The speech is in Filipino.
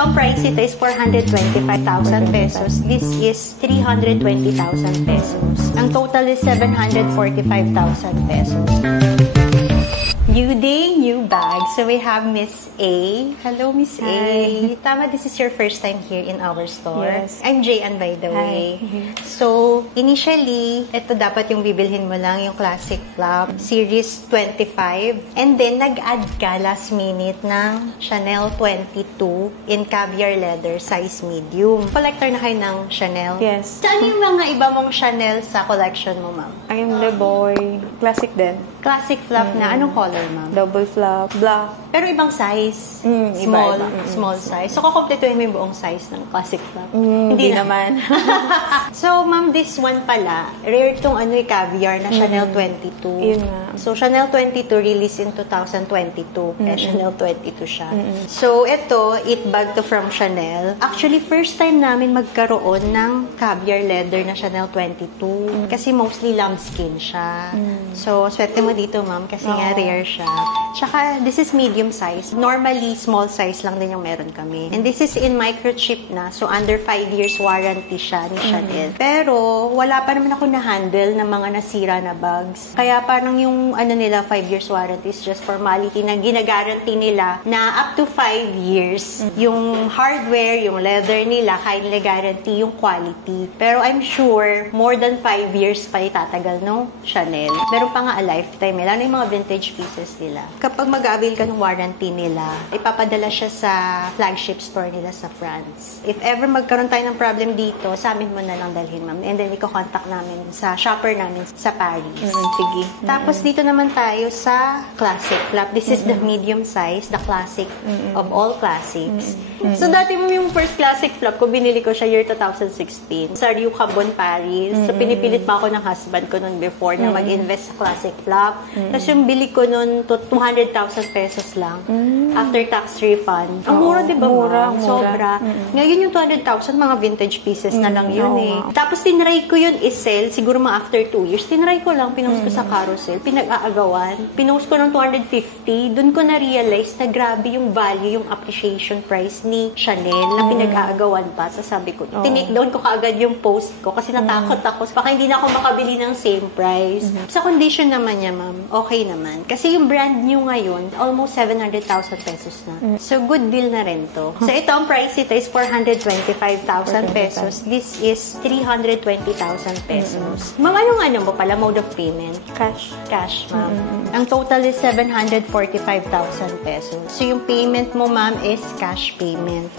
ang price nito is 425,000 pesos. This is 320,000 pesos. Ang total is 745,000 pesos. New day, new bag. So we have Miss A. Hello, Miss A. Tama, this is your first time here in our store. Yes. I'm Jayan, by the way. So, initially, ito dapat yung bibilhin mo lang, yung Classic Flap, Series 25. And then, nag-add ka last minute ng Chanel 22 in caviar leather, size medium. Collector na kayo ng Chanel? Yes. Saan yung mga iba mong Chanel sa collection mo, ma'am? I am the boy. Classic din. Classic Flap na. Anong color, ma'am? Double flap. Black. Pero ibang size. Iba. Small size. So, kukumpletuhin mo yung buong size ng Classic Flap. Hindi naman. So, ma'am, this one pala, rare tong caviar na Chanel 22. Yun nga. So, Chanel 22 released in 2022. Chanel 22 siya. So, ito, it bag to from Chanel. Actually, first time namin magkaroon ng caviar leather na Chanel 22. Kasi mostly lambskin siya. So, swerte mo dito, ma'am, kasi nga rare siya. Tsaka, this is medium size. Normally, small size lang din yung meron kami. And this is in microchip na. So, under 5 years warranty siya ni Chanel. Pero, wala pa naman ako na-handle ng mga nasira na bags. Kaya parang yung nila, 5 years warranty is just formality na ginagaranty nila na up to 5 years yung hardware, yung leather nila, kaya nila guarantee yung quality. Pero I'm sure, more than 5 years pa itatagal, no? Chanel. Meron pa nga a lifetime. Lalo yung mga vintage pieces nila. Kapag mag-avail ka ng warranty nila, ipapadala siya sa flagship store nila sa France. If ever magkaroon tayo ng problem dito, sa amin mo na lang dalhin, ma'am. And then, i-contact namin sa shopper namin sa Paris. Sige. Tapos, dito naman tayo sa Classic Flap. This is the medium size, the classic of all classics. So, dati mo yung first Classic Flap ko, binili ko siya year 2016 sa Rue Cambon, Paris. So, pinipilit pa ako ng husband ko noon before na mag-invest sa Classic Flap. Tapos, yung bili ko noon, 200,000 pesos lang. After tax refund. Ang mura, di ba? Mura. Sobra. Ngayon yung 200,000, mga vintage pieces na lang yun Tapos, tinry ko yun is-sell, siguro mga after 2 years. Tinry ko lang, pinost ko sa carousel, pinag-aagawan. Pinost ko ng 250. Doon ko na-realize na grabe yung value, yung appreciation price ni Chanel na pinag-aagawan pa. So, sabi ko, tinake down ko kaagad yung post ko kasi natakot ako. Baka hindi na ako makabili ng same price. Sa condition naman niya, ma'am, okay naman. Kasi yung brand new ngayon, almost 700,000 pesos na. So, good deal na rin to. So, ito, ang price ito is 425,000 pesos. This is 320,000 pesos. Ma'am, anong mo pala? Mode of payment? Cash. Cash, ma'am. Ang total is 745,000 pesos. So, yung payment mo, ma'am, is cash payment.